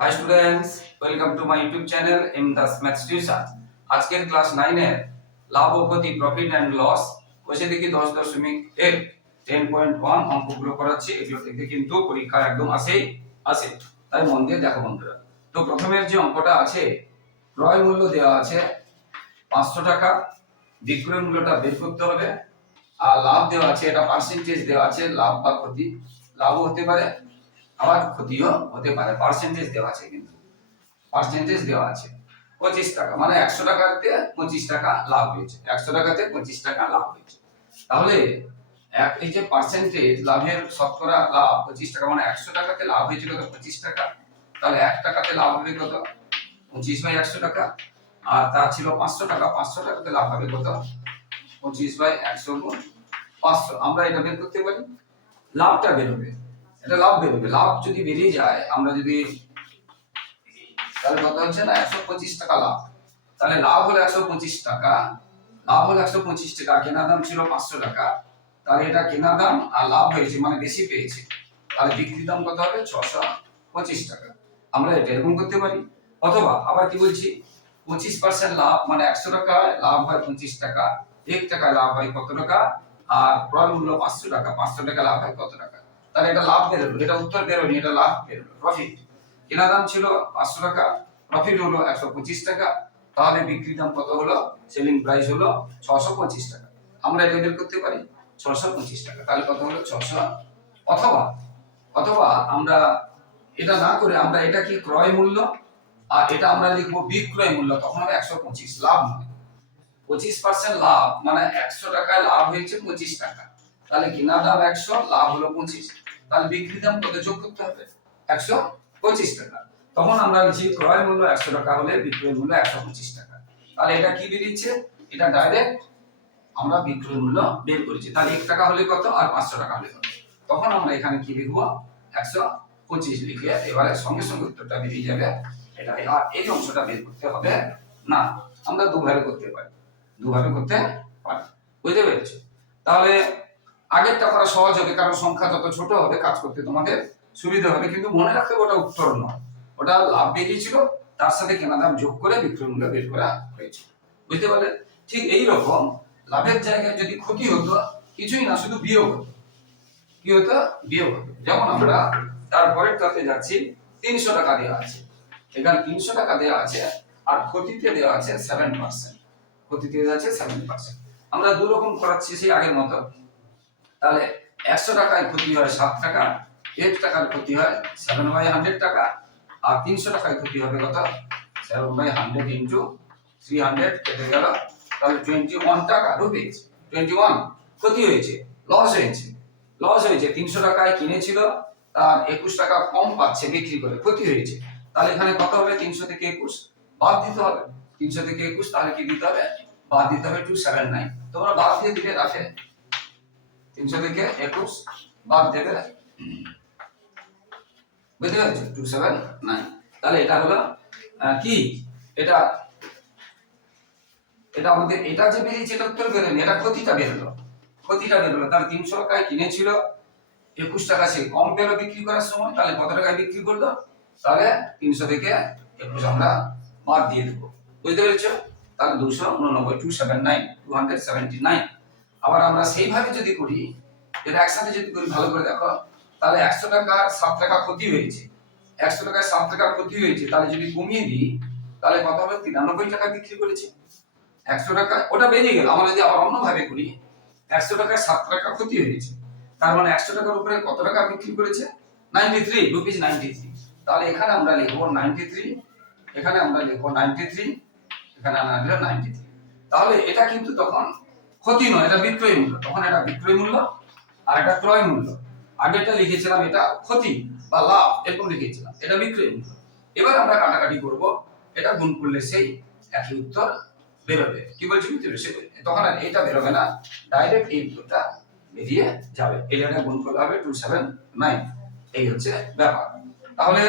Hi students welcome to my YouTube channel ইমদাস maths tuition আজকের class নাইনের লাভ ও ক্ষতি প্রফিট অ্যান্ড লস বসে দেখি দশ দশমিক এক টেন পয়েন্ট ওয়ান অঙ্কগুলো করাচ্ছি। এগুলো থেকে কিন্তু পরীক্ষা একদম আসেই আসে। তাই মন দিয়ে দেখো বন্ধুরা। তো প্রথমের যে অঙ্কটা আছে, ক্রয় মূল্য দেওয়া আছে পাঁচশো টাকা, বিক্রয় মূল্যটা বের করতে হবে। আর লাভ দেওয়া আছে, এটা পার্সেন্টেজ দেওয়া আছে, লাভ বা ক্ষতি। লাভও হতে পারে। আবার ক্ষতিও হতে পারে পার্সেন্টেজ দেওয়া আছে কিন্তু পার্সেন্টেজ দেওয়া আছে। পঁচিশ টাকা মানে একশো টাকাতে পঁচিশ টাকা লাভ হয়েছে, একশো টাকাতে পঁচিশ টাকা লাভ হয়েছে। তাহলে এক এই যে পার্সেন্টেজ লাভের শতকরা লাভ, পঁচিশ টাকা মানে একশো টাকাতে লাভ হয়েছে কত পঁচিশ টাকা, তাহলে এক টাকাতে লাভ হবে কত? পঁচিশ বাই একশো টাকা, আর তা ছিল পাঁচশো টাকা, পাঁচশো টাকাতে লাভ হবে কত? পঁচিশ বাই একশো গুণ পাঁচশো। আমরা এটা বের করতে পারি? লাভটা বেরোবে এটা লাভ বেরোবে। লাভ যদি বেরিয়ে যায়, আমরা যদি তাহলে কত হচ্ছে না? একশো পঁচিশ টাকা লাভ। তাহলে লাভ হলো একশো পঁচিশ টাকা। লাভ হলো একশো পঁচিশ টাকা। কেনা দাম ছিল পাঁচশো টাকা। তাহলে এটা কেনা দাম আর লাভ হয়েছে মানে বেশি পেয়েছে। তাহলে বিক্রি দাম কত হবে? ছশো পঁচিশ টাকা। আমরা এটা এরকম করতে পারি। অথবা আবার কি বলছি? পঁচিশ পার্সেন্ট লাভ মানে একশো টাকা, লাভ হয় পঁচিশ টাকা। এক টাকায় লাভ হয় কত টাকা? আর ক্রয় মূল্য পাঁচশো টাকা। পাঁচশো টাকা লাভ হয় কত টাকা? তাহলে এটা লাভ বেরোলো এটা উত্তর বেরোনি এটা লাভ বেরোলো প্রফিট কেনা দাম ছিল পাঁচশো টাকা প্রফিট হলো একশো পঁচিশ টাকা, তাহলে বিক্রি দাম কত হলো? সেলিং প্রাইস হলো ছশো পঁচিশ টাকা। আমরা এটা বের করতে পারি ছশো পঁচিশ টাকা, তাহলে কত হলো? ছশো অথবা অথবা আমরা এটা না করে আমরা এটা কি ক্রয় মূল্য? আর এটা আমরা লিখব বিক্রয় মূল্য, তখন হবে একশো পঁচিশ, লাভ পঁচিশ পার্সেন্ট লাভ মানে একশো টাকায় লাভ হয়েছে পঁচিশ টাকা। তাহলে কেনা দাম একশো, লাভ হলো পঁচিশ। তাহলে বিক্রি দাম কত? যোগ করতে হবে। একশো পঁচিশ টাকা। তখন আমরা লিখি, ক্রয় মূল্য একশো টাকা হলে বিক্রয় মূল্য একশো পঁচিশ টাকা। তাহলে এটা কি বেরিয়েছে? এটা ডাইরেক্ট আমরা বিক্রয় মূল্য বের করেছি। তাহলে এক টাকা হলে কত? আর পাঁচশো টাকা হলে কত? তখন আমরা এখানে কি লিখব? একশো পঁচিশ লিখে এবারে সঙ্গে সঙ্গে উত্তরটা বেরিয়ে যাবে। এটা আর এই অংশটা বের করতে হবে না। আমরা দুভাবে করতে পারি। দুভাবে করতে পারি। বুঝতে পেরেছ? তাহলে আগেরটা করা সহজ হবে, কারণ সংখ্যা যত ছোট হবে, কাজ করতে তোমাদের সুবিধা হবে। কিন্তু মনে রাখতে ওটা উত্তর নয়। ওটা লাভ বেরিয়েছিল, তার সাথে কেনা দাম যোগ করে বিক্রয় মূল্য বের করা হয়েছে। বুঝতে পারলে? ঠিক এই রকম লাভের জায়গায় যদি ক্ষতি হতো, কিছুই না, শুধু বিয়োগ হতো। কি হতো? বিয়োগ হতো। যেমন আমরা তারপরের তাতে যাচ্ছি, তিনশো টাকা দেওয়া আছে। এখানে তিনশো টাকা দেওয়া আছে, আর ক্ষতিতে দেওয়া আছে সেভেন পার্সেন্ট ক্ষতিতে দেওয়া আছে সেভেন পার্সেন্ট আমরা দু রকম করাচ্ছি সেই আগের মতো। তাহলে একশো টাকায় ক্ষতি হয় সাত টাকা এক টাকার ক্ষতি হয় সেভেন বাই হান্ড্রেড টাকা, আর তিনশো টাকায় ক্ষতি হবে কত? Seven by hundred into three hundred কেটে গেল, তাহলে টোয়েন্টি ওয়ান টাকা রুপিস টোয়েন্টি ওয়ান ক্ষতি হয়েছে লস হয়েছে লস হয়েছে, তিনশো টাকায় কিনেছিল, তার একুশ টাকা কম পাচ্ছে, বিক্রি করে, ক্ষতি হয়েছে, তাহলে এখানে কত হবে? তিনশো থেকে একুশ, বাদ দিতে হবে, তিনশো থেকে একুশ, তাহলে কি দিতে হবে? বাদ দিতে হবে টু সেভেন নাইন তোমরা বাদ দিয়ে দিলে রাখে। তিনশো থেকে একুশ বাদ দেবে। বুঝতে পেরেছ? টু সেভেন নাইন তাহলে এটা হলো কি? এটা এটা আমাদের, এটা যে বেরিয়েছে এটা উত্তর বেরোয়নি, এটা ক্ষতিটা বেরোলো ক্ষতিটা বেরোলো তাহলে তিনশো টাকায় কিনেছিল, একুশ টাকা সে কম পেল বিক্রি করার সময়, তাহলে কত টাকায় বিক্রি করল? তাহলে তিনশো থেকে একুশ আমরা বাদ দিয়ে দেবো। বুঝতে পেরেছ? তাহলে দুশো উননব্বই two seven nine two hundred seventy nine আবার আমরা সেইভাবে যদি করি এটা একসাথে যদি করি, ভালো করে দেখো, তাহলে একশো টাকা সাত টাকা ক্ষতি হয়েছে। একশো টাকায় সাত টাকা ক্ষতি হয়েছে, তাহলে যদি কমিয়ে দিই, তাহলে কত হবে? তিরানব্বই টাকা বিক্রি করেছে। একশো টাকা, ওটা বেরিয়ে গেল। আমরা যদি আবার অন্যভাবে করি, একশো টাকায় সাত টাকা ক্ষতি হয়েছে। তার মানে একশো টাকার উপরে কত টাকা বিক্রি করেছে? Ninety three rupees ninety three তাহলে এখানে আমরা লিখব নাইনটি থ্রি এখানে আমরা লিখব নাইনটি থ্রি এখানে আমরা লিখব নাইনটি থ্রি তাহলে এটা কিন্তু তখন ক্ষতি নয়, এটা বিক্রয় মূল্য। তখন এটা বিক্রয় মূল্য আর এটা ক্রয় মূল্য। আগেরটা লিখেছিলাম, এটা ক্ষতি বা লাভ, এরকম লিখেছিলাম, এটা বিক্রয় মূল্য। এবার আমরা কাটাকাটি করব, এটা গুণ করলে সেই একই উত্তর বেরোবে। কি বলছি বুঝতে তখন আর এটা বেরোবে না ডাইরেক্ট এই উত্তরটা বেরিয়ে যাবে। এটা গুণ করলে হবে টু সেভেন নাইন এই হচ্ছে ব্যাপার। তাহলে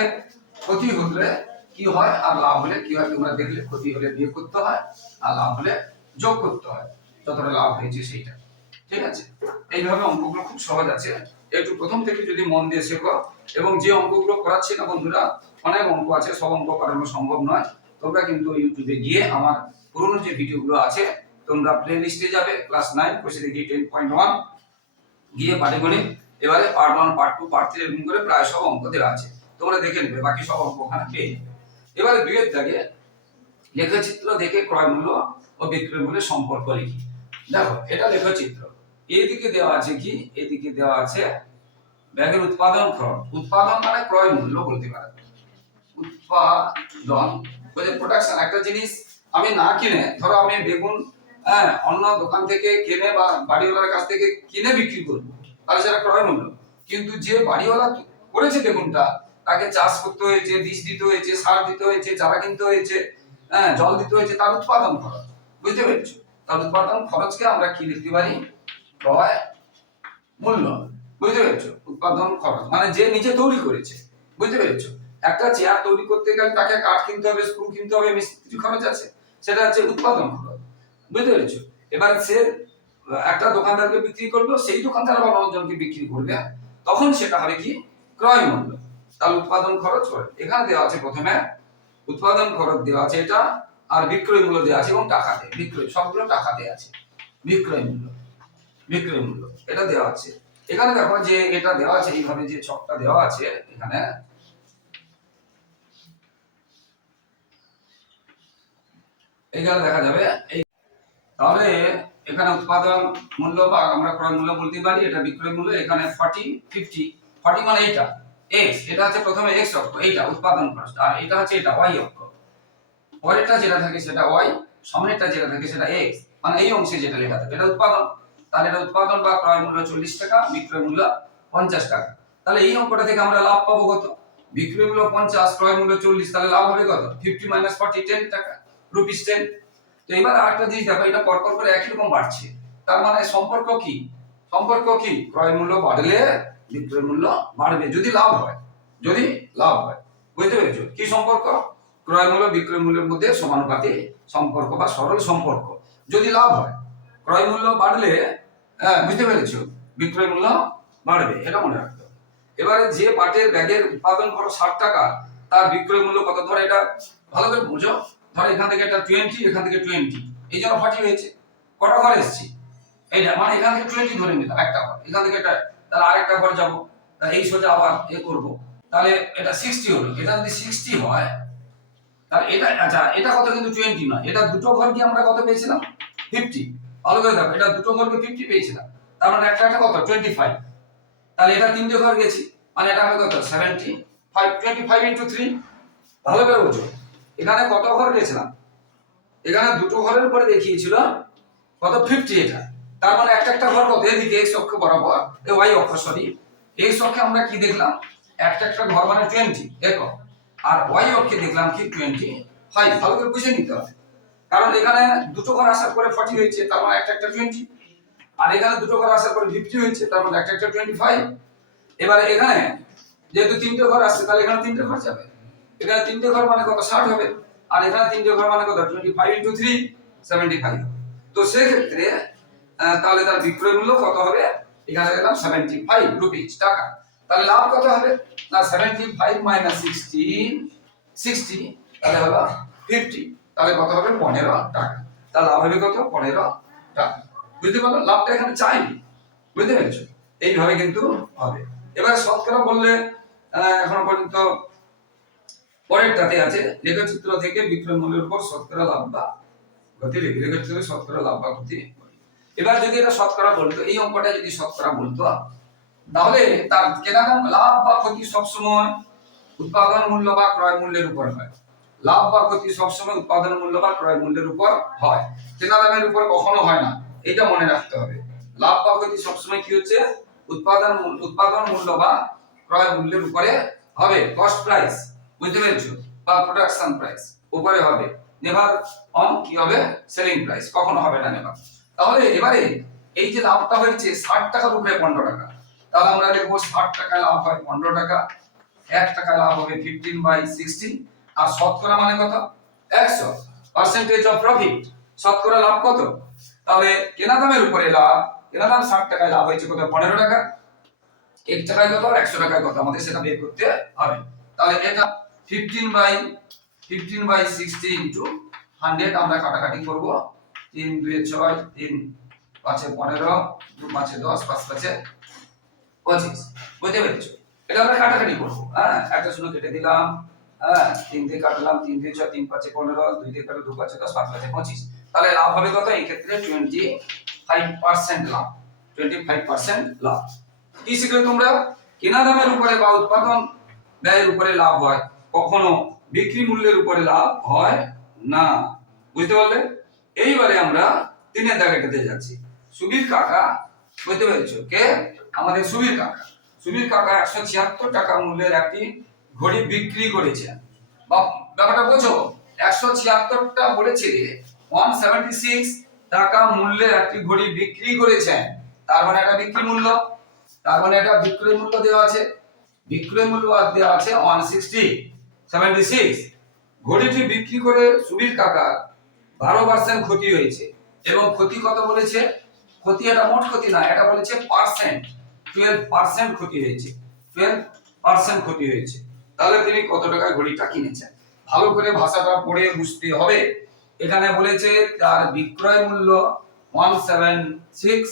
ক্ষতি হলে কি হয় আর লাভ হলে কি হয়? তোমরা দেখলে ক্ষতি হলে বিয়োগ করতে হয়, আর লাভ হলে যোগ করতে হয়। যতটা লাভ হয়েছে সেইটা। ঠিক আছে? এইভাবে অঙ্কগুলো খুব সহজ আছে। একটু প্রথম থেকে যদি মন দিয়ে শেখো, এবং যে অঙ্কগুলো করাচ্ছি না বন্ধুরা, অনেক অঙ্ক আছে, সব অঙ্ক করানো সম্ভব নয়। তোমরা কিন্তু ইউটিউবে গিয়ে আমার পুরনো যে ভিডিওগুলো আছে, তোমরা প্লে লিস্টে যাবে ক্লাস নাইন বসে দেখি টেন পয়েন্ট ওয়ান গিয়ে পাটিগণিত এবারে part one part two part three এরকম করে প্রায় সব অঙ্ক দেওয়া আছে। তোমরা দেখে নেবে, বাকি সব অঙ্ক ওখানে পেয়ে যাবে। এবারে দুইয়ের দাগে লেখচিত্র দেখে ক্রয় মূল্য ও বিক্রয় মূল্যের সম্পর্ক লিখি। দেখো, এটা লেখো চিত্র এইদিকে দেওয়া আছে কি? এদিকে দেওয়া আছে ব্যাগের উৎপাদন খরচ উৎপাদন মানে ক্রয় মূল্য বলতে পারে। উৎপাদন বলতে প্রোডাকশন একটা জিনিস আমি না কিনে, ধরো আমি বেগুন হ্যাঁ অন্য দোকান থেকে কিনে বা বাড়িওয়ালার কাছ থেকে কিনে বিক্রি করব, তাহলে সেটা ক্রয় মূল্য। কিন্তু যে বাড়িওয়ালা করেছে বেগুনটা, তাকে চাষ করতে হয়েছে বীজ দিতে হয়েছে, সার দিতে হয়েছে, চারা কিনতে হয়েছে হ্যাঁ জল দিতে হয়েছে, তার উৎপাদন খরচ বুঝতে পেরেছ? তার উৎপাদন খরচকে আমরা কি লিখতে পারি? ক্রয় মূল্য। বুঝতে পেরেছ? উৎপাদন খরচ। মানে যে নিজে তৈরি করেছে। বুঝতে পেরেছ? একটা চেয়ার তৈরি করতে গেলে তাকে কাঠ কিনতে হবে স্ক্রু কিনতে হবে মিস্ত্রি খরচ আছে। সেটা হচ্ছে উৎপাদন খরচ। বুঝতে পেরেছ? এবার সে, একটা দোকানদারকে বিক্রি করল, সেই দোকানদার আবার অন্যজনকে বিক্রি করবে। তখন সেটা হবে কি? ক্রয় মূল্য। তার উৎপাদন খরচ করে এখানে দেওয়া আছে প্রথমে, উৎপাদন খরচ দেওয়া আছে এটা আর বিক্রয় মূল্য দেওয়া আছে এবং টাকাতে, বিক্রয়, সবগুলো টাকাতে আছে। বিক্রয় মূল্য বিক্রয় মূল্য, এটা দেওয়া আছে। এখানে দেখো যে এটা দেওয়া আছে, এইভাবে যে ছকটা দেওয়া আছে, এখানে এখানে দেখা যাবে, এই তাহলে এখানে উৎপাদন মূল্য বা আমরা ক্রয় মূল্য বলতে পারি, এটা বিক্রয় মূল্য, এখানে ফর্টি ফিফটি ফর্টি মানে এইটা এক্স এটা হচ্ছে প্রথমে এক্স অক্ষ, এইটা, উৎপাদন খরচ, আর এটা হচ্ছে এটা ওয়াই অক্ষ। পরেরটা যেটা থাকে সেটা ওয়াই সামনেরটা যেটা থাকে সেটা এক্স মানে এই অংশে যেটা লেখা থাকে, এটা উৎপাদন। তাহলে এটা উৎপাদন বা ক্রয় মূল্য চল্লিশ টাকা, বিক্রয় মূল্য পঞ্চাশ টাকা। তাহলে এই অঙ্কটা থেকে আমরা লাভ পাবো কত? বিক্রয় মূল্য পঞ্চাশ, ক্রয় মূল্য চল্লিশ, তাহলে লাভ হবে কত? ফিফটি মাইনাস ফর্টি টেন টাকা রুপিস টেন তো এবার আরেকটা জিনিস দেখো, এটা পরপর করে একই রকম বাড়ছে। তার মানে সম্পর্ক কি? সম্পর্ক কি? ক্রয় মূল্য বাড়লে বিক্রয় মূল্য বাড়বে, যদি লাভ হয়। যদি লাভ হয়, বুঝতে পেরেছ? কি সম্পর্ক? ক্রয় মূল্য বিক্রয় মূল্যের মধ্যে সমানুপাতি সম্পর্ক বা সরল সম্পর্ক। যদি লাভ হয় ক্রয় মূল্য বাড়লে হ্যাঁ বুঝতে পেরেছ? বিক্রয় মূল্য বাড়বে, এটা মনে রাখতে এবারে যে পাটের ব্যাগের উৎপাদন করো ষাট টাকা, তার বিক্রয় মূল্য কত? ধরো এটা ভালো করে বুঝো। ধর এখান থেকে এটা টোয়েন্টি এখান থেকে টোয়েন্টি এই জন্য ফর্টি হয়েছে। কটা ঘর এসেছি? এইটা মানে এখান থেকে টোয়েন্টি ধরে নিলাম, একটা ঘর। এখান থেকে এটা তাহলে আরেকটা ঘর যাব। এই সোজা আবার এ করব। তাহলে এটা সিক্সটি হলো। এটা যদি সিক্সটি হয় তাহলে এটা আচ্ছা এটা কত কিন্তু টোয়েন্টি নয়। এটা দুটো ঘর কি আমরা কত পেয়েছিলাম? ফিফটি ভালো করে দেখো, এটা দুটো ঘরকে ফিফটি পেয়েছিলাম। তার মানে একটা একটা কত? টোয়েন্টি ফাইভ তাহলে এটা তিনটে ঘর গেছি। মানে এটা হবে কত? Seventy five twenty five into three ভালো করে বুঝো। এখানে কত ঘর গেছিলাম? এখানে দুটো ঘরের পরে দেখিয়েছিল কত? ফিফটি এটা। তার মানে একটা একটা ঘর কত? এদিকে এক্স অক্ষ বরাবর এ ওয়াই অক্ষ সরি এক্স অক্ষে আমরা কি দেখলাম? একটা একটা ঘর মানে টোয়েন্টি দেখো আর ওয়াই অক্ষে দেখলাম কি টোয়েন্টি ফাইভ ভালো করে বুঝে নিতে হবে। কারণ এখানে দুটো ঘর আসার পরে ফর্টি হয়েছে, তার মানে একটা একটা টোয়েন্টি আর এখানে দুটো ঘর আসার পরে ফিফটি হয়েছে, তার মানে একটা একটা টোয়েন্টি ফাইভ এবারে এখানে যেহেতু তিনটে ঘর আসছে, তাহলে এখানে তিনটে ঘর যাবে। এখানে তিনটে ঘর মানে কত? ষাট হবে। আর এখানে তিনটে ঘর মানে কত? Twenty five into three seventy five তো সেক্ষেত্রে তাহলে তার বিক্রয় মূল্য কত হবে? এখানে দেখলাম সেভেন্টি ফাইভ রুপিস টাকা। তাহলে লাভ কত হবে? না seventy five minus sixteen sixty তাহলে হলো ফিফটি তাহলে কত হবে? পনেরো টাকা। তাহলে লাভ হবে কত? পনেরো টাকা। বুঝতে পারল? লাভটা এখানে চাইনি। বুঝতে পেরেছ? এইভাবে কিন্তু হবে। এবার শতকরা বললে এখনও পর্যন্ত পরেরটাতে আছে লেখচিত্র থেকে বিক্রয় মূল্যের উপর শতকরা লাভ বা লিখি লেখচিত্র শতকরা লাভ বা ক্ষতি এবার যদি এটা শতকরা বলতো, এই অঙ্কটা যদি শতকরা বলতো তাহলে তার কেনা লাভ বা ক্ষতি সবসময় উৎপাদন মূল্য বা ক্রয় মূল্যের উপর হয়। লাভ বা ক্ষতি সবসময় উৎপাদন মূল্য বা ক্রয় মূল্যের উপর হয়। কেনা দামের উপর কখনো হয় না। এটা মনে রাখতে হবে। লাভ বা ক্ষতি সবসময় কি হচ্ছে? উৎপাদন উৎপাদন মূল্য বা ক্রয় মূল্যের উপরে হবে। কস্ট প্রাইস বুঝতে পেরেছ? বা প্রোডাকশন প্রাইস উপরে হবে। নেভার অন কি হবে? সেলিং প্রাইস কখনো হবে না নেভার তাহলে এবারে এই যে লাভটা হয়েছে, ষাট টাকার উপরে পনেরো টাকা। তাহলে আমরা লিখব ষাট টাকা লাভ হয় পনেরো টাকা, এক টাকা লাভ হবে ফিফটিন বাই সিক্সটিন আর শতকরা মানে কত? একশো। পার্সেন্টেজ অফ প্রফিট শতকরা লাভ কত? তাহলে কেনা দামের উপরে লাভ কেনা দাম ষাট টাকায় লাভ হয়েছে কত? পনেরো টাকা। এক টাকায় কত? আর একশো টাকায় কত? আমাদের সেটা বের করতে হবে। তাহলে এটা fifteen by fifteen by sixty into hundred আমরা কাটাকাটি করব। তিন, দুয়ে ছয়, তিন, পাঁচে পনেরো, দু, পাঁচে দশ, পাঁচ, পাঁচে পঁচিশ, বুঝতে পেরেছ? এটা আমরা কাটাকাটি করব হ্যাঁ? একটা শূন্য কেটে দিলাম হ্যাঁ? তিন দিয়ে কাটলাম, তিন দিয়ে ছয়, তিন পাঁচে পনেরো, দুই দিয়ে কাটে, দু পাঁচে দশ, পাঁচ পাঁচে পঁচিশ। তাহলে লাভ হবে কত? এই ক্ষেত্রে টোয়েন্টি ফাইভ পার্সেন্ট লাভ। টোয়েন্টি ফাইভ পার্সেন্ট লাভ। কি শিখলে তোমরা? কেনা দামের উপরে বা উৎপাদন ব্যয়ের উপরে লাভ হয়। কখনো বিক্রি মূল্যের উপরে লাভ হয় না। বুঝতে পারলে? এইবারে আমরা তিনের দাগেটাতে যাচ্ছি। সুবীর কাকা বুঝতে পেরেছ? কে? আমাদের সুবীর কাকা। সুবীর কাকা একশো ছিয়াত্তর টাকা মূল্যের একটি ঘড়ি বিক্রি করেছেন বা, ব্যাপারটা বোঝো, একশো ছিয়াত্তরটা বলেছে ওয়ান সেভেন্টি সিক্স টাকা মূল্যের একটি ঘড়ি বিক্রি করেছেন তার মানে এটা বিক্রি মূল্য। তার মানে এটা বিক্রয় মূল্য দেওয়া আছে। বিক্রয় মূল্য দেওয়া আছে ওয়ান সিক্সটি সেভেন্টি সিক্স ঘড়িটি বিক্রি করে সুবীর কাকার বারো পার্সেন্ট ক্ষতি হয়েছে। এবং ক্ষতি কত বলেছে? ক্ষতি এটা মোট ক্ষতি না, এটা বলেছে পার্সেন্ট টুয়েলভ পার্সেন্ট ক্ষতি হয়েছে। টুয়েলভ পার্সেন্ট ক্ষতি হয়েছে। তাহলে তিনি কত টাকায় ঘড়িটা কিনেছেন? ভালো করে ভাষাটা পড়ে বুঝতে হবে। এখানে বলেছে, তার বিক্রয় মূল্য ওয়ান সেভেন সিক্স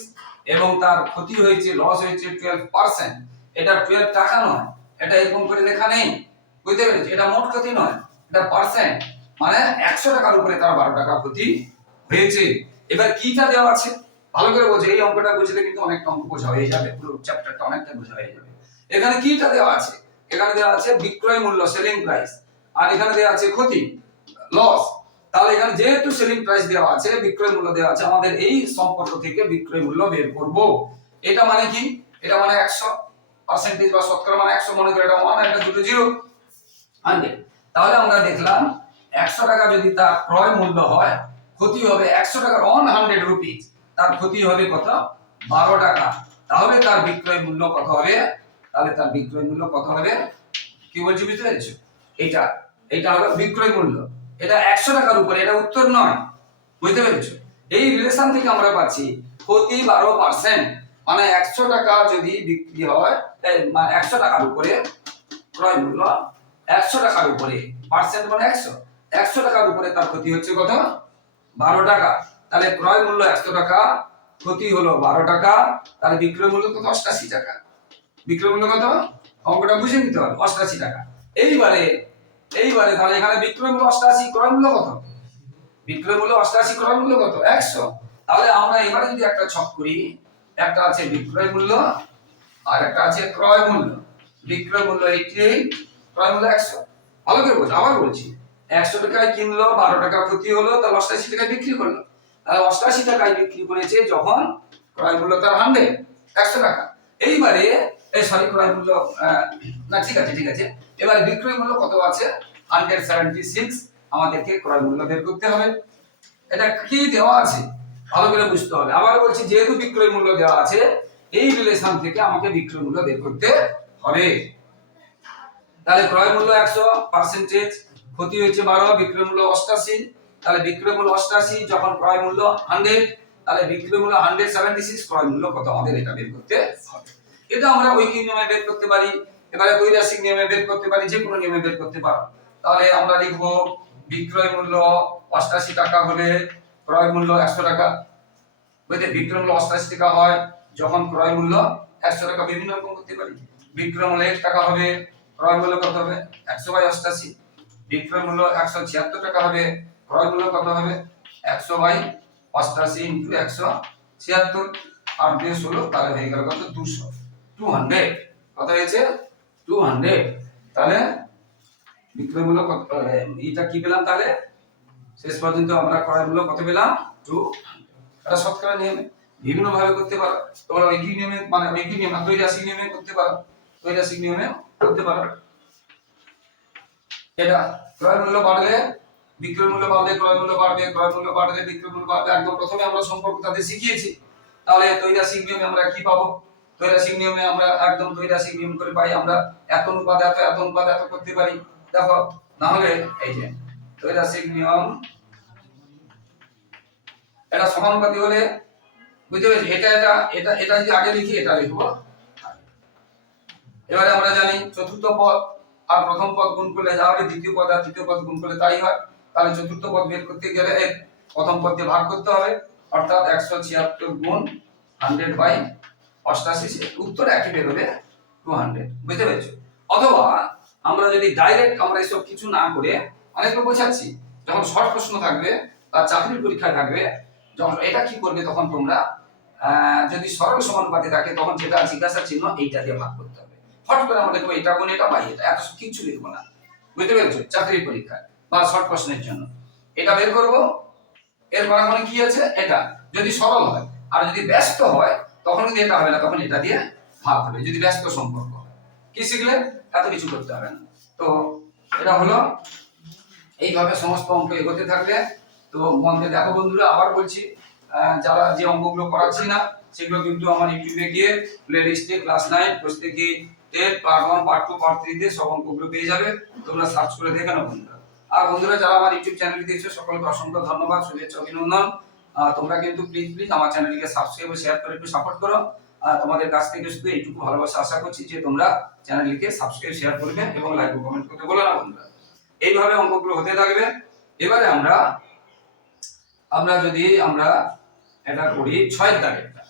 এবং তার ক্ষতি হয়েছে লস হয়েছে টুয়েলভ পার্সেন্ট এটা টুয়েলভ টাকা নয়। এটা এরকম করে লেখা নেই। বুঝতে পেরেছি? এটা মোট ক্ষতি নয়। এটা পার্সেন্ট মানে একশো টাকার উপরে তার বারো টাকা ক্ষতি হয়েছে। এবার কিটা দেওয়া আছে? ভালো করে বোঝে, এই অঙ্কটা বুঝলে কিন্তু অনেকটা অঙ্ক বোঝা হয়ে যাবে, পুরো চ্যাপ্টারটা অনেকটা বোঝা হয়ে যাবে। এখানে কিটা দেওয়া আছে? এখানে দেওয়া আছে বিক্রয় মূল্য সেলিং প্রাইস আর এখানে দেওয়া আছে ক্ষতি লস তাহলে এখানে যেহেতু সেলিং প্রাইস দেওয়া আছে, বিক্রয় মূল্য দেওয়া আছে, আমাদের এই সম্পর্ক থেকে বিক্রয় মূল্য বের করব। এটা মানে কি? এটা মানে একশো পার্সেন্টেজ বা শতকরা মানে একশো মনে করে এটা ওয়ান এটা দুটো জিরো হান্ড্রেড তাহলে আমরা দেখলাম একশো টাকা যদি তার ক্রয় মূল্য হয়, ক্ষতি হবে একশো টাকার ওয়ান হান্ড্রেড রুপিজ তার ক্ষতি হবে কত? বারো টাকা। তাহলে তার বিক্রয় মূল্য কত হবে? তাহলে তার বিক্রয় মূল্য কত হবে? কি বলছি বুঝতে পেরেছ? এইটা এইটা হলো বিক্রয় মূল্য। এটা একশো টাকার উপরে, এটা উত্তর নয়। বুঝতে পেরেছ? এই রিলেশন থেকে আমরা পাচ্ছি ক্ষতি বারো পার্সেন্ট মানে একশো টাকা যদি বিক্রি হয় একশো টাকার উপরে ক্রয় মূল্য একশো টাকার উপরে। পার্সেন্ট মানে একশো। একশো টাকার উপরে তার ক্ষতি হচ্ছে কত? বারো টাকা। তাহলে ক্রয় মূল্য একশো টাকা, ক্ষতি হলো বারো টাকা, তাহলে বিক্রয় মূল্য কত? অষ্টাশি টাকা। বিক্রয় মূল্য কত? অঙ্কটা বুঝে নিতে হবে, অষ্টাশি টাকা। এইবারে এইবারে তাহলে এখানে বিক্রয় মূল্য অষ্টাশি, ক্রয় মূল্য কত? বিক্রয় মূল্য অষ্টাশি, ক্রয় মূল্য কত? একশো। তাহলে আমরা এবারে যদি একটা ছক করি, একটা আছে বিক্রয় মূল্য আর একটা আছে ক্রয় মূল্য। বিক্রয় মূল্য এইটি, ক্রয় মূল্য একশো। ভালো করে বলছি আবার বলছি, একশো টাকায় কিনলো, বারো টাকা ক্ষতি হলো, তাহলে অষ্টাশি টাকায় বিক্রি করল। অষ্টাশি টাকায় বিক্রি করেছে যখন ক্রয় মূল্য তার হান্ড্রেড একশো টাকা। এইবারে, এই সরি ক্রয় মূল্য না, ঠিক আছে ঠিক আছে। এবারে বিক্রয় মূল্য কত আছে? হান্ড্রেড সেভেন্টি সিক্স আমাদেরকে ক্রয় মূল্য বের করতে হবে। এটা কি দেওয়া আছে? ভালো করে বুঝতে হবে। আবার বলছি, যেহেতু বিক্রয় মূল্য দেওয়া আছে, এই রিলেশন থেকে আমাকে বিক্রয় মূল্য বের করতে হবে। তাহলে ক্রয় মূল্য একশো পার্সেন্টেজ ক্ষতি হয়েছে বারো, বিক্রয় মূল্য অষ্টাশি। তাহলে বিক্রয় মূল্য অষ্টাশি, যখন ক্রয় মূল্য হান্ড্রেড তাহলে বিক্রয় মূল্য হান্ড্রেড সেভেন্টি সিক্স ক্রয় মূল্য কত আমাদের এটা বের করতে হবে। এটা আমরা ঐকিক নিয়মে বের করতে পারি, এবারে দৈরাসিক নিয়মে বের করতে পারি, যে কোনো নিয়মে বের করতে পারো। তাহলে আমরা লিখব বিক্রয় মূল্য অষ্টাশি টাকা হলে ক্রয় মূল্য একশো টাকা। বুঝতে বিক্রয় মূল্য অষ্টাশি টাকা হয়, যখন ক্রয় মূল্য একশো টাকা, বিভিন্ন রকম করতে পারি। বিক্রয় মূল্য এক টাকা হবে, ক্রয় মূল্য কত হবে? একশো বাই অষ্টাশি। বিক্রয় মূল্য একশো ছিয়াত্তর টাকা হবে মূল্য কত হবে? একশো বাই অষ্টাশি ইন্টু একশো ছিয়াত্তর। আর দিয়ে ষোলো, তাহলে হয়ে গেল কত? দুশো। টু হান্ড্রেড কত হয়েছে? টু হান্ড্রেড তাহলে বিক্রয় মূল্য কত এইটা কি পেলাম তাহলে? শেষ পর্যন্ত আমরা ক্রয় মূল্য কত পেলাম? টু এটা শতকরা নিয়মে। বিভিন্ন ভাবে করতে পারো। তোমরা ঐকিক নিয়মে মানে ঐকিক নিয়ম ঐরাসিক নিয়মে করতে পারো। ঐরাসিক নিয়মে করতে পারো। এটা ক্রয় মূল্য বাড়লে বিক্রয় মূল্য বাড়লে ক্রয় মূল্য বাড়বে, ক্রয় মূল্য বাড়লে বিক্রয় মূল্য বাড়বে। একদম প্রথমে আমরা সম্পর্ক তাদের শিখিয়েছি। তাহলে তৈরাসিক নিয়মে আমরা কি পাবো? তৈরাসিক নিয়মে আমরা একদম তৈরাসিক নিয়ম করে পাই আমরা, এত অনুপাত, এত এত অনুপাত, এত করতে পারি। দেখো না হলে এই যে তৈরাসিক নিয়ম, এটা সমানুপাতি হলে বুঝতে পেরেছি? এটা এটা এটা এটা যদি আগে লিখি, এটা লিখব। এবারে আমরা জানি চতুর্থ পদ আর প্রথম পদ গুণ করলে যা হবে, দ্বিতীয় পদ আর তৃতীয় পদ গুণ করলে তাই হয়। তাহলে চতুর্থ পদ বের করতে গেলে এর প্রথম পদ দিয়ে ভাগ করতে হবে। অর্থাৎ একশো ছিয়াত্তর গুণ হান্ড্রেড বাই অষ্টাশি উত্তর একই বেরোবে টু হান্ড্রেড বুঝতে পেরেছ? অথবা আমরা যদি ডাইরেক্ট আমরা এসব কিছু না করে অনেককে বোঝাচ্ছি, যখন শর্ট প্রশ্ন থাকবে বা চাকরির পরীক্ষা থাকবে, যখন এটা কি করবে তখন তোমরা যদি সরল সমানুপাতে থাকে, তখন যেটা জিজ্ঞাসা চিহ্ন এইটা দিয়ে ভাগ করতে হবে। হট করে আমরা দেখব এটা কোন এটা বাই এটা এত কিছু লিখব না। বুঝতে পেরেছ? চাকরির পরীক্ষায় বা শর্ট প্রশ্নের জন্য। এটা বের করব, এরপর মানে কি আছে? এটা। যদি সরল হয়, আর যদি ব্যস্ত হয়, তখন কিন্তু এটা হবে না, তখন এটা দিয়ে ভাগ হবে। যদি ব্যস্ত সম্পর্ক কি শিখলে? এত কিছু করতে হবে না। তো এটা হলো, এইভাবে সমস্ত অঙ্ক এগোতে থাকবে তো মন দেখো বন্ধুরা, আবার বলছি যারা যে অঙ্কগুলো করাচ্ছি না, সেগুলো কিন্তু আমার ইউটিউবে গিয়ে প্লে লিস্টে ক্লাস নাইন প্রত্যেকে part one part two part থ্রিতে সব অঙ্কগুলো পেয়ে যাবে। তোমরা সার্চ করে দেখে নাও বন্ধুরা। আর বন্ধুরা, যারা আমার ইউটিউব চ্যানেল দেখছ সকলকে অসংখ্য ধন্যবাদ, শুভেচ্ছা, অভিনন্দন। তোমরা কিন্তু প্লিজ প্লিজ আমার চ্যানেলটিকে সাবস্ক্রাইব শেয়ার করে একটু সাপোর্ট করো। তোমাদের কাছ থেকে শুধু এইটুকু ভালোবাসা আশা করছি যে তোমরা চ্যানেলটিকে সাবস্ক্রাইব শেয়ার করবে এবং লাইক ও কমেন্ট করতে বলো না বন্ধুরা। এইভাবে অঙ্কগুলো হতে থাকবে। এবারে আমরা আমরা যদি, আমরা এটা করি ছয়ের দাগেরটা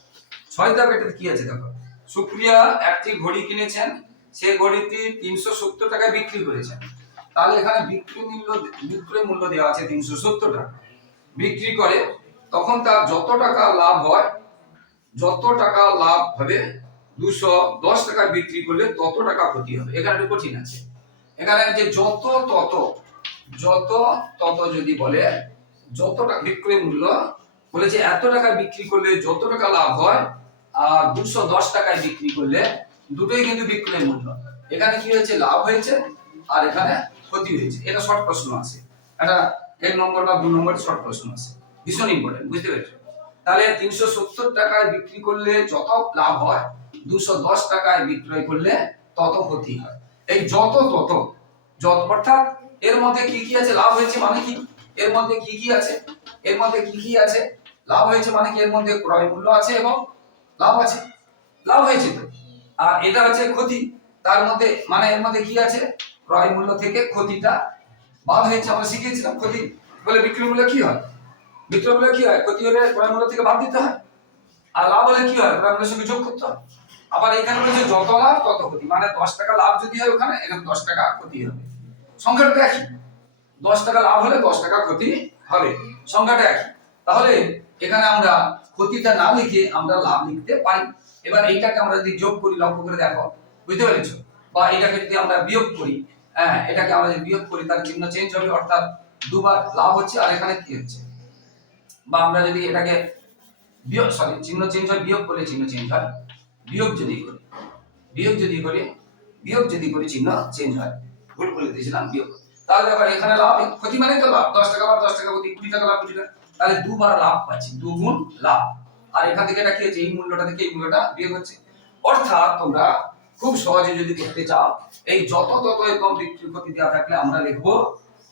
ছয়ের দাগেরটা কি আছে দেখো? সুপ্রিয়া একটি ঘড়ি কিনেছেন, সে ঘড়িটি তিনশো সত্তর টাকায় বিক্রি করেছেন। তাহলে এখানে বিক্রি মূল্য, বিক্রয় মূল্য দেওয়া আছে তিনশো সত্তর টাকা। বিক্রি করে তখন তার যত টাকা লাভ হয়, যত টাকা লাভ হবে, দুশো দশ টাকায় বিক্রি করলে তত টাকা ক্ষতি হবে। এখানে একটু কঠিন আছে। এখানে যে যত তত যত তত যদি বলে, যত টাকা বিক্রয় মূল্য বলেছে এত টাকা বিক্রি করলে যত টাকা লাভ হয়, আর দুশো দশ টাকায় বিক্রি করলে দুটোই কিন্তু বিক্রয় মূল্য। এখানে কি হয়েছে? লাভ হয়েছে। আর এখানে ক্ষতি হয়েছে। এটা শর্ট প্রশ্ন আছে। এটা এক নম্বর বা দু নম্বর শর্ট প্রশ্ন আছে। ভীষণ ইম্পর্টেন্ট বুঝতে পেরেছ? তাহলে তিনশো সত্তর টাকায় বিক্রি করলে যত লাভ হয়, দুশো দশ টাকায় বিক্রয় করলে তত ক্ষতি হয়। এই যত তত, যত, অর্থাৎ এর মধ্যে কি কি আছে? লাভ হয়েছে মানে কি? এর মধ্যে কি কি আছে? এর মধ্যে কি কি আছে? লাভ হয়েছে মানে কি? এর মধ্যে ক্রয় মূল্য আছে এবং লাভ আছে। লাভ হয়েছে তো। আর এটা হচ্ছে ক্ষতি। তার মধ্যে মানে এর মধ্যে কি আছে? ক্রয় মূল্য থেকে ক্ষতিটা বাদ হয়েছে। আমরা শিখিয়েছিলাম ক্ষতি বলে বিক্রি মূল্য কি হয়? বিক্রয় মূল্য কি হয়? ক্ষতি হলে ক্রয় মূল্য থেকে বাদ দিতে হয়। আর লাভ হলে কি হয়? ক্রয় মূল্যের সঙ্গে যোগ করতে হয়। আবার এখানে বলেছে যত লাভ, তত ক্ষতি। মানে দশ টাকা লাভ যদি হয় ওখানে, এখানে দশ টাকা ক্ষতি হবে। সংখ্যাটা একই। দশ টাকা লাভ হলে দশ টাকা ক্ষতি হবে। সংখ্যাটা একই। তাহলে এখানে আমরা ক্ষতিটা না লিখে আমরা লাভ লিখতে পারি। এবার এইটাকে আমরা যদি যোগ করি, লক্ষ্য করে দেখো। বুঝতে পেরেছ? বা এটাকে যদি আমরা বিয়োগ করি হ্যাঁ এটাকে যদি বিয়োগ করি তার চিহ্ন চেঞ্জ হবে, অর্থাৎ দুবার লাভ হচ্ছে আর এখানে কি হচ্ছে? বা আমরা যদি এটাকে বিয়োগ সরি চিহ্ন চেঞ্জ হয়, বিয়োগ করলে চিহ্ন চেঞ্জ হয়, বিয়োগ যদি করি, বিয়োগ যদি করি, বিয়োগ যদি করি, চিহ্ন চেঞ্জ হয়, ভুল বলে দিয়েছিলাম, বিয়োগ। তাহলে আবার এখানে লাভ ক্ষতি মানে তো লাভ, দশ টাকা বা দশ টাকা প্রতি কুড়ি টাকা লাভ, কুড়ি টাকা, তাহলে দুবার লাভ পাচ্ছি, দুগুণ লাভ। আর এখান থেকে এটা কি হচ্ছে? এই মূল্যটা থেকে এই মূল্যটা বিয়োগ হচ্ছে। অর্থাৎ তোমরা খুব সহজে যদি দেখতে চাও এই যত তত এরকম বিক্রি ক্ষতি দেওয়া থাকলে আমরা লিখব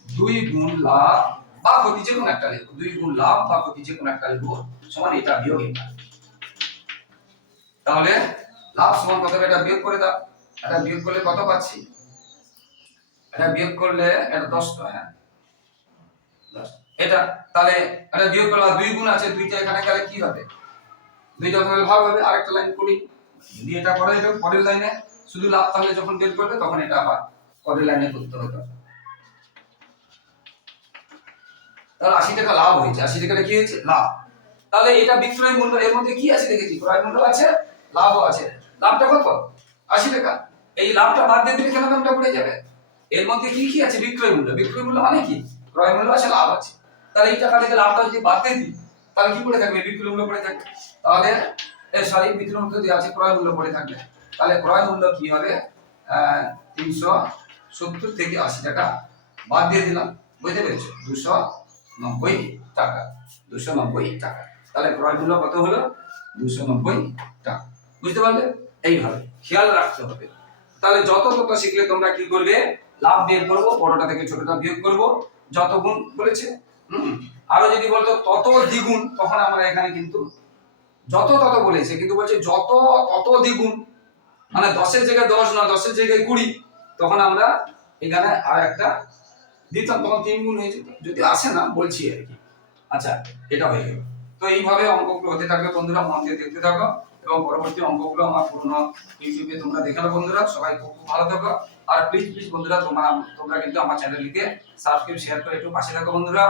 দুই গুণ লাভ বা ক্ষতি যে কোনো একটা লিখব। দুই গুণ লাভ বা ক্ষতি যে কোনো একটা লিখব সমান এটা বিয়োগ এটা। তাহলে লাভ সমান কত এটা বিয়োগ করে দাও। এটা বিয়োগ করলে কত পাচ্ছি? এটা বিয়োগ করলে এটা দশ তো হ্যাঁ। এটা, তাহলে এটা বিয়োগ করলে দুই গুণ আছে, দুইটা এখানে গেলে কি হবে? দুইটা ভাগ হবে, আরেকটা লাইন করি। যদি এটা করে এটা পরের লাইনে। শুধু লাভ তাহলে যখন বের করবে, তখন এটা আবার পরের লাইনে করতে হতো তাহলে আশি টাকা লাভ হয়েছে। আশি টাকাটা কি হয়েছে? লাভ। তাহলে এটা বিক্রয় মূল্য, এর মধ্যে কি আছে দেখেছি? ক্রয় মূল্য আছে, লাভও আছে। লাভটা কত? আশি টাকা। এই লাভটা বাদ দিয়ে দিলে দামটা পড়ে যাবে? এর মধ্যে কি কি আছে? বিক্রয় মূল্য। বিক্রয় মূল্য মানে কি? ক্রয় মূল্য আছে, লাভ আছে। তাহলে এই টাকা থেকে লাভটা যদি বাদ দিয়ে দিই, তাহলে কি পড়ে থাকবে? বিক্রয় মূল্য পড়ে থাকবে। তাহলে সরি বিক্রয় মূল্য আছে, ক্রয় মূল্য পড়ে থাকবে। তাহলে ক্রয় মূল্য কি হবে? তিনশো সত্তর থেকে আশি টাকা। বাদ দিয়ে দিলাম, বুঝতে পেরেছ? দুশো নব্বই টাকা, দুশো নব্বই টাকা। তাহলে ক্রয় মূল্য কত হলো? দুশো নব্বই টাকা। বুঝতে পারলে? এইভাবে খেয়াল রাখতে হবে। তাহলে যত তত শিখলে তোমরা কি করবে? লাভ বের করব, বড়টা থেকে ছোটটা বিয়োগ করব। যত গুণ বলেছে, হুম? আরও যদি বলতো, তত দ্বিগুণ, তখন আমরা এখানে কিন্তু যত তত বলেছে, কিন্তু বলছে যত তত দ্বিগুণ মানে দশের জায়গায় দশ না, দশের জায়গায় কুড়ি, তখন আমরা এখানে আর একটা দিতাম, তখন তিন গুণ হয়ে যেত। যদি আসে না, বলছি আর কি। আচ্ছা এটা হয়ে গেল। তো এইভাবে অঙ্কগুলো হতে থাকবে বন্ধুরা, মন দিয়ে দেখতে থাকো। এবং পরবর্তী অঙ্কগুলো আমার পুরনো ইউটিউবে তোমরা দেখে নাও বন্ধুরা। সবাই খুব ভালো থাকো। আর প্লিজ প্লিজ বন্ধুরা, তোমরা তোমরা কিন্তু আমার চ্যানেলটিকে সাবস্ক্রাইব শেয়ার করে একটু পাশে থাকো বন্ধুরা।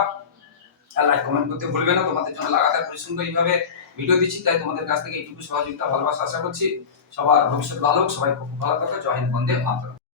আর লাইক কমেন্ট করতে ভুলবে না। তোমাদের জন্য লাগাতার পরিশ্রম এইভাবে ভিডিও দিচ্ছি। তাই তোমাদের কাছ থেকে এইটুকু সহযোগিতা, ভালোবাসা আশা করছি। সবার ভবিষ্যৎ ভালো হোক, সবাই খুব ভালো থাকো জয় হিন্দ বন্দে মাতরম।